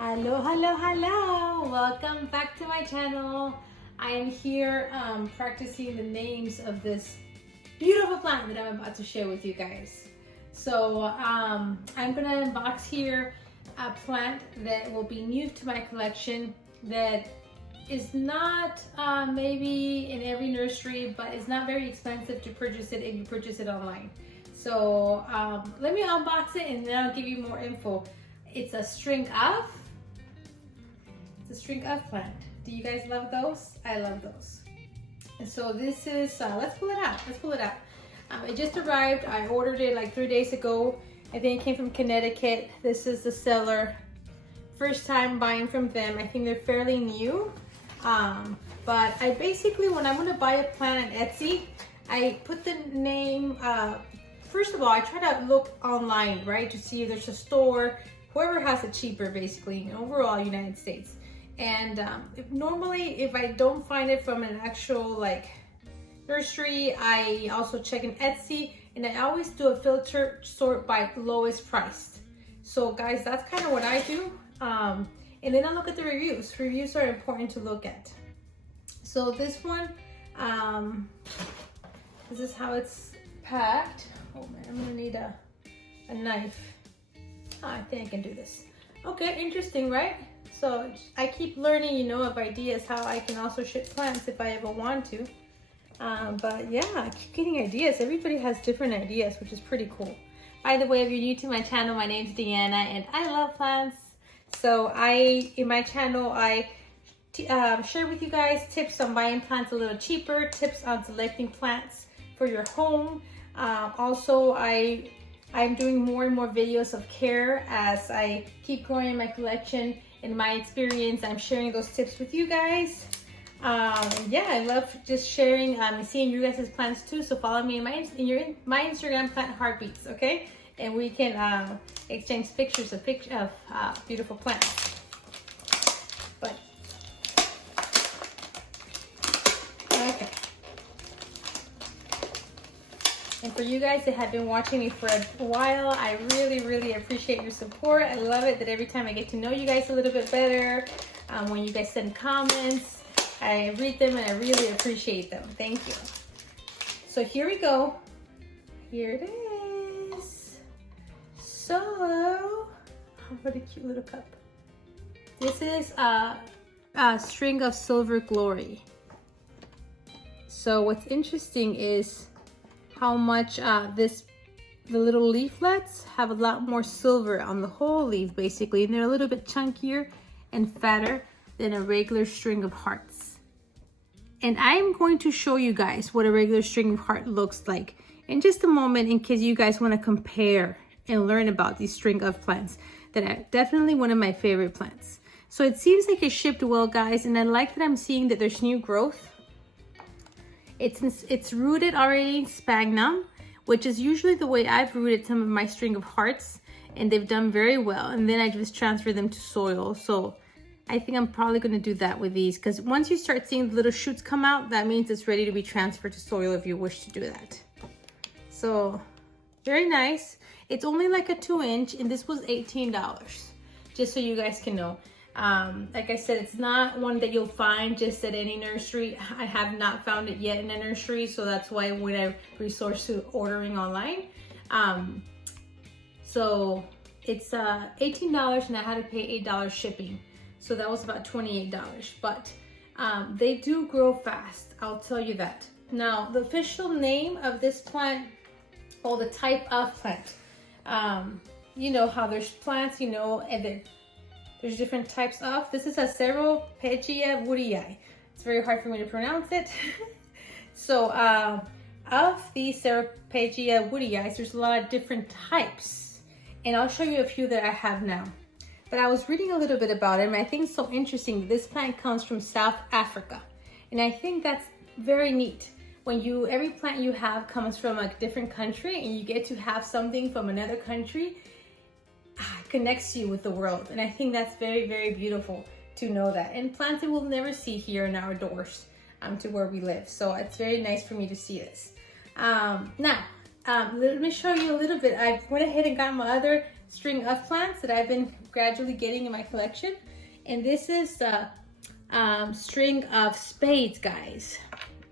Hello, hello, hello! Welcome back to my channel. I am here practicing the names of this beautiful plant that I'm about to share with you guys. So I'm gonna unbox here a plant that will be new to my collection that is not maybe in every nursery, but it's not very expensive to purchase it if you purchase it online. So let me unbox it and then I'll give you more info. It's a string of plant. Do you guys love those? I love those. And so this is, let's pull it out. It just arrived. I ordered it like 3 days ago. I think it came from Connecticut. This is the seller. First time buying from them. I think they're fairly new. But I basically, when I'm gonna buy a plant on Etsy, I put the name, first of all, I try to look online, right? To see if there's a store, whoever has it cheaper, basically, overall United States. And normally, if I don't find it from an actual like nursery, I also check in Etsy, and I always do a filter sort by lowest priced. So guys, that's kind of what I do. And then I look at the reviews. Reviews are important to look at. So this one, this is how it's packed. Oh man, I'm gonna need a knife. Oh, I think I can do this. Okay, interesting, right? So I keep learning, of ideas how I can also ship plants if I ever want to. But yeah, I keep getting ideas. Everybody has different ideas, which is pretty cool. By the way, if you're new to my channel, my name's Deanna and I love plants. So in my channel, I share with you guys tips on buying plants a little cheaper, tips on selecting plants for your home. Also, I'm doing more and more videos of care as I keep growing my collection. In my experience, I'm sharing those tips with you guys. Yeah, I love just sharing and seeing you guys' plants too. So follow me in my Instagram, Plant Heartbeats, okay? And we can exchange pictures of beautiful plants. But okay. And for you guys that have been watching me for a while, I really, really appreciate your support. I love it that every time I get to know you guys a little bit better, when you guys send comments, I read them and I really appreciate them. Thank you. So here we go. Here it is. So, what a cute little cup. This is a string of silver glory. So what's interesting is how much the little leaflets have a lot more silver on the whole leaf, basically, and they're a little bit chunkier and fatter than a regular string of hearts. And I'm going to show you guys what a regular string of heart looks like in just a moment, in case you guys want to compare and learn about these string of plants that are definitely one of my favorite plants. So it seems like it shipped well, guys, and I like that I'm seeing that there's new growth. It's rooted already in sphagnum, which is usually the way I've rooted some of my string of hearts, and they've done very well. And then I just transfer them to soil. So I think I'm probably going to do that with these, because once you start seeing the little shoots come out, that means it's ready to be transferred to soil if you wish to do that. So very nice. It's only like a 2-inch, and this was $18, just so you guys can know. Like I said, it's not one that you'll find just at any nursery. I have not found it yet in a nursery, so that's why when I resort to ordering online. So it's $18 and I had to pay $8 shipping. So that was about $28, but they do grow fast, I'll tell you that. Now, the official name of this plant, or the type of plant, you know how there's plants, and there's different types of. This is a Ceropegia Woodii. It's very hard for me to pronounce it. So of the Ceropegia Woodii, there's a lot of different types. And I'll show you a few that I have now. But I was reading a little bit about it, and I think it's so interesting. This plant comes from South Africa. And I think that's very neat. When every plant you have comes from a different country, and you get to have something from another country, connects you with the world. And I think that's very, very beautiful to know that. And plants that we'll never see here in our doors to where we live. So it's very nice for me to see this. Now, let me show you a little bit. I went ahead and got my other string of plants that I've been gradually getting in my collection. And this is the string of spades, guys.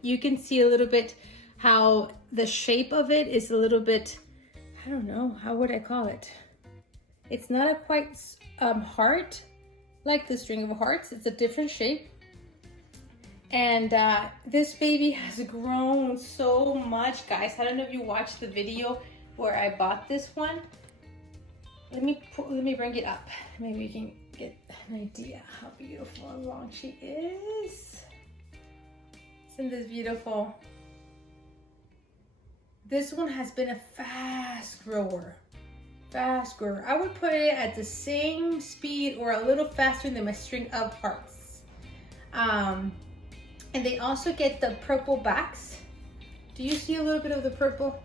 You can see a little bit how the shape of it is a little bit, I don't know, how would I call it? It's not a quite heart like the string of hearts. It's a different shape. And this baby has grown so much, guys. I don't know if you watched the video where I bought this one. Let me bring it up. Maybe you can get an idea how beautiful and long she is. Isn't this beautiful? This one has been a fast grower. Fast grower. I would put it at the same speed or a little faster than my string of hearts. And they also get the purple backs. Do you see a little bit of the purple?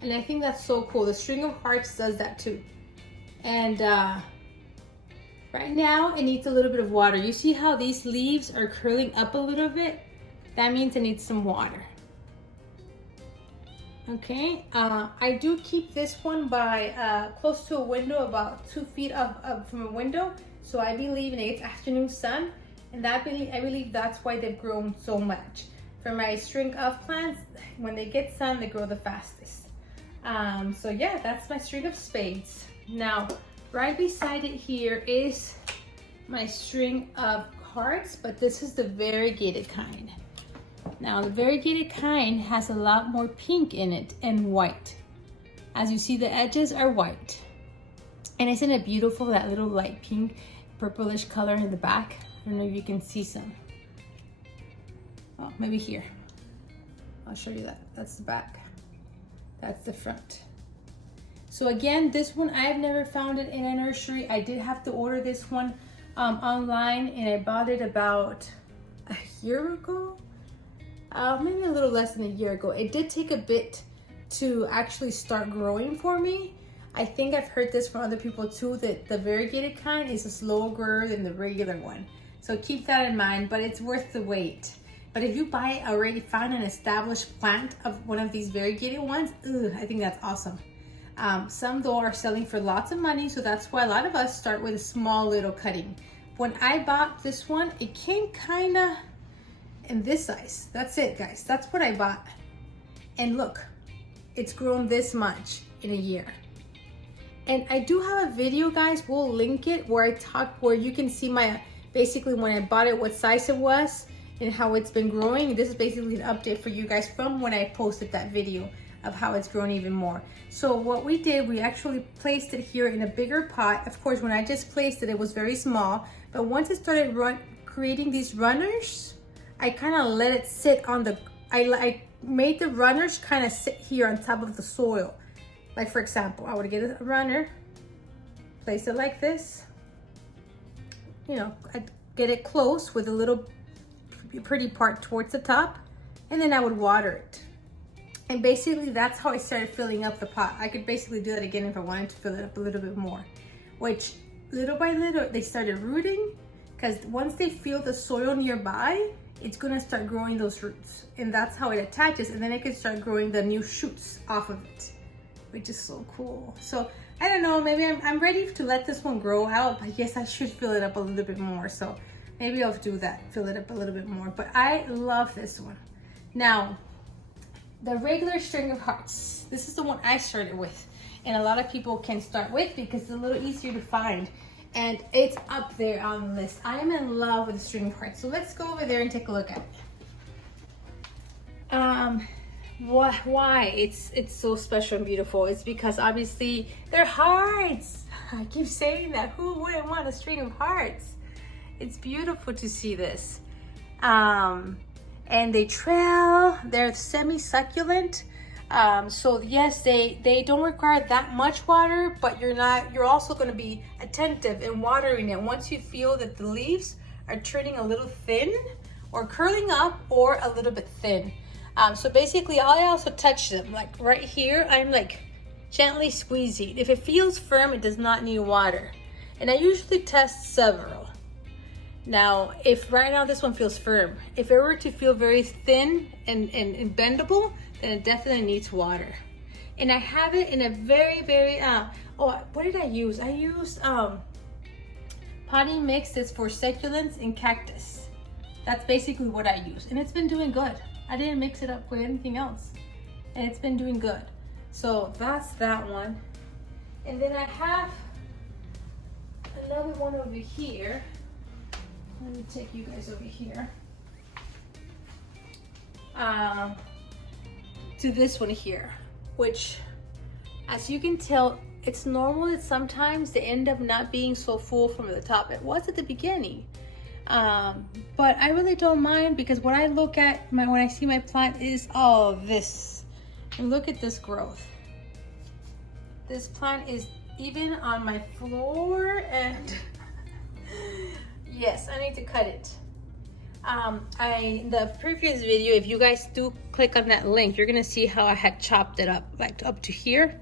And I think that's so cool. The string of hearts does that too. And right now it needs a little bit of water. You see how these leaves are curling up a little bit? That means it needs some water. Okay, I do keep this one by close to a window, about 2 feet from a window. So I believe in its afternoon sun, and I believe that's why they've grown so much. For my string of plants, when they get sun, they grow the fastest. So yeah, that's my string of spades. Now, right beside it here is my string of hearts, but this is the variegated kind. Now, the variegated kind has a lot more pink in it and white. As you see, the edges are white. And isn't it beautiful, that little light pink, purplish color in the back? I don't know if you can see some. Oh, maybe here. I'll show you that. That's the back. That's the front. So again, this one, I've never found it in a nursery. I did have to order this one online, and I bought it about a year ago. Maybe a little less than a year ago. It did take a bit to actually start growing for me. I think I've heard this from other people too, that the variegated kind is a slower grower than the regular one. So keep that in mind, but it's worth the wait. But if you buy already found an established plant of one of these variegated ones, I think that's awesome. Some though are selling for lots of money, so that's why a lot of us start with a small little cutting. When I bought this one, it came kinda in this size. That's it, guys. That's what I bought. And look, it's grown this much in a year. And I do have a video, guys, we'll link it, where where you can see basically when I bought it, what size it was and how it's been growing. This is basically an update for you guys from when I posted that video of how it's grown even more. So what we did, we actually placed it here in a bigger pot. Of course, when I just placed it, it was very small, but once it started creating these runners, I kind of let it sit on I made the runners kind of sit here on top of the soil. Like for example, I would get a runner, place it like this, you know, I'd get it close with a little pretty part towards the top, and then I would water it. And basically that's how I started filling up the pot. I could basically do that again if I wanted to fill it up a little bit more, which little by little they started rooting, because once they feel the soil nearby, it's gonna start growing those roots, and that's how it attaches, and then it can start growing the new shoots off of it, which is so cool. So I don't know, maybe I'm ready to let this one grow out. I guess I should fill it up a little bit more, so maybe I'll do that, fill it up a little bit more. But I love this one. Now, the regular string of hearts, this is the one I started with, and a lot of people can start with because it's a little easier to find. And it's up there on the list. I am in love with the string of hearts. So let's go over there and take a look at it. Why it's so special and beautiful? It's because obviously they're hearts. I keep saying that. Who wouldn't want a string of hearts? It's beautiful to see this. And they trail. They're semi-succulent. So yes, they don't require that much water, but you're also going to be attentive in watering it once you feel that the leaves are turning a little thin or curling up or a little bit thin. So basically I also touch them, like right here, I'm like gently squeezing. If it feels firm, it does not need water. And I usually test several. Now, if right now this one feels firm, if it were to feel very thin and bendable, then it definitely needs water. And I have it in a very, oh, what did I use? I used potting mix that's for succulents and cactus. That's basically what I use. And it's been doing good. I didn't mix it up with anything else. And it's been doing good. So that's that one. And then I have another one over here. Let me take you guys over here. To this one here, which, as you can tell, it's normal that sometimes they end up not being so full from the top. It was at the beginning, but I really don't mind, because what I look at when I see my plant is all this. And look at this growth. This plant is even on my floor, and yes, I need to cut it. In the previous video, if you guys do click on that link, you're gonna see how I had chopped it up, like up to here,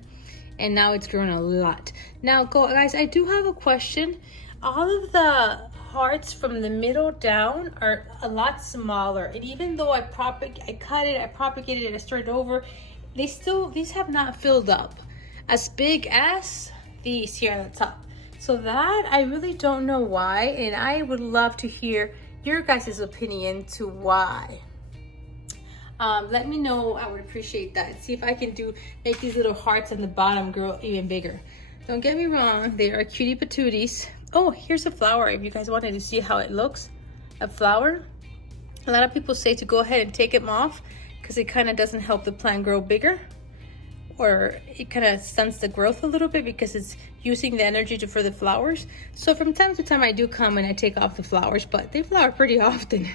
and now it's grown a lot. Now, guys, I do have a question. All of the hearts from the middle down are a lot smaller, and even though I cut it, I propagated it, I started over, these have not filled up as big as these here on the top. So that, I really don't know why, and I would love to hear your guys' opinion to why. Let me know. I would appreciate that. See if I can make these little hearts on the bottom grow even bigger. Don't get me wrong, they are cutie patooties. Oh, here's a flower. If you guys wanted to see how it looks, a flower. A lot of people say to go ahead and take them off, because it kind of doesn't help the plant grow bigger, or it kind of stunts the growth a little bit because it's using the energy for the flowers. So from time to time I do come and I take off the flowers, but they flower pretty often.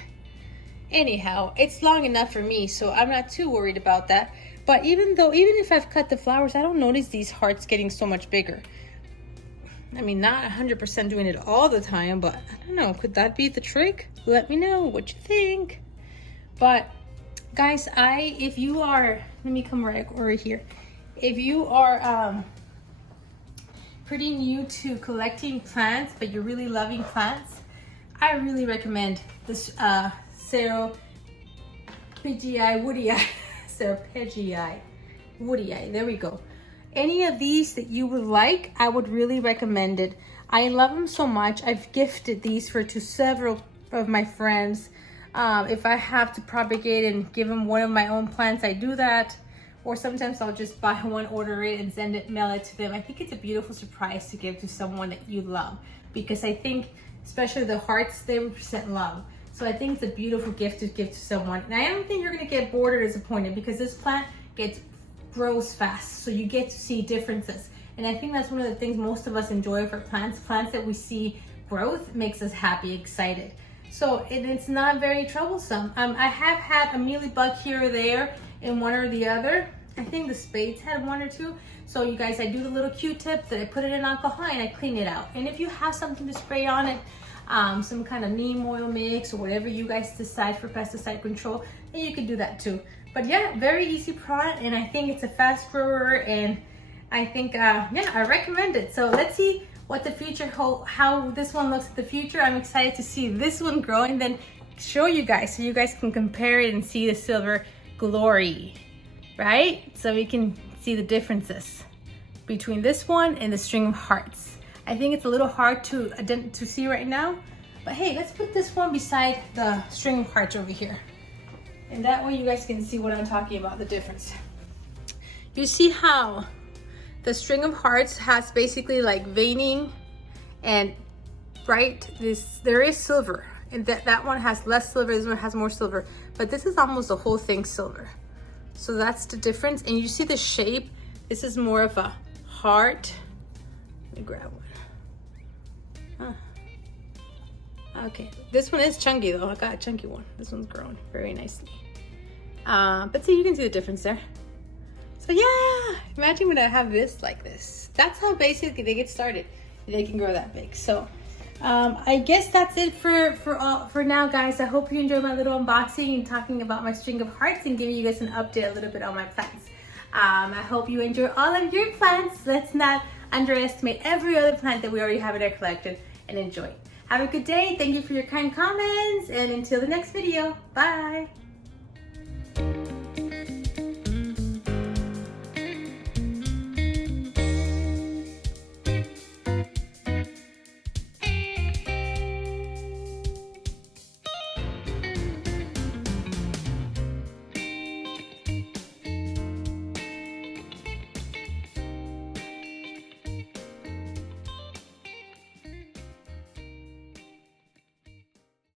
Anyhow, it's long enough for me, so I'm not too worried about that. But even if I've cut the flowers, I don't notice these hearts getting so much bigger. I mean, not 100% doing it all the time, but I don't know, could that be the trick? Let me know what you think. But guys, if you are, let me come right over here. If you are pretty new to collecting plants, but you're really loving plants, I really recommend this Ceropegia Woodii. Ceropegia Woodii, there we go. Any of these that you would like, I would really recommend it. I love them so much. I've gifted these to several of my friends. If I have to propagate and give them one of my own plants, I do that. Or sometimes I'll just buy one, order it, and mail it to them. I think it's a beautiful surprise to give to someone that you love, because I think, especially the hearts, they represent love. So I think it's a beautiful gift to give to someone. And I don't think you're gonna get bored or disappointed, because this plant grows fast, so you get to see differences. And I think that's one of the things most of us enjoy for plants. Plants that we see growth makes us happy, excited. So it's not very troublesome. I have had a mealybug here or there in one or the other. I think the spades had one or two. So you guys, I do the little Q-tip that I put it in alcohol and I clean it out. And if you have something to spray on it, some kind of neem oil mix or whatever you guys decide for pesticide control, then you can do that too. But yeah, very easy product, and I think it's a fast grower, and I think, yeah, I recommend it. So let's see what the future how this one looks in the future. I'm excited to see this one grow and then show you guys so you guys can compare it and see the silver glory, right? So we can see the differences between this one and the string of hearts. I think it's a little hard to see right now, but hey, let's put this one beside the string of hearts over here. And that way you guys can see what I'm talking about, the difference. You see how the string of hearts has basically like veining, and right, there is silver, and that one has less silver, this one has more silver, but this is almost the whole thing silver. So that's the difference. And you see the shape, this is more of a heart. Let me grab one. Okay, this one is chunky though. I got a chunky one. This one's grown very nicely. But see, you can see the difference there. So yeah, imagine when I have this like this. That's how basically they get started. They can grow that big. So I guess that's it for now, guys. I hope you enjoyed my little unboxing and talking about my string of hearts and giving you guys an update a little bit on my plants. I hope you enjoy all of your plants. Let's not underestimate every other plant that we already have in our collection, and enjoy. Have a good day. Thank you for your kind comments, and until the next video, bye.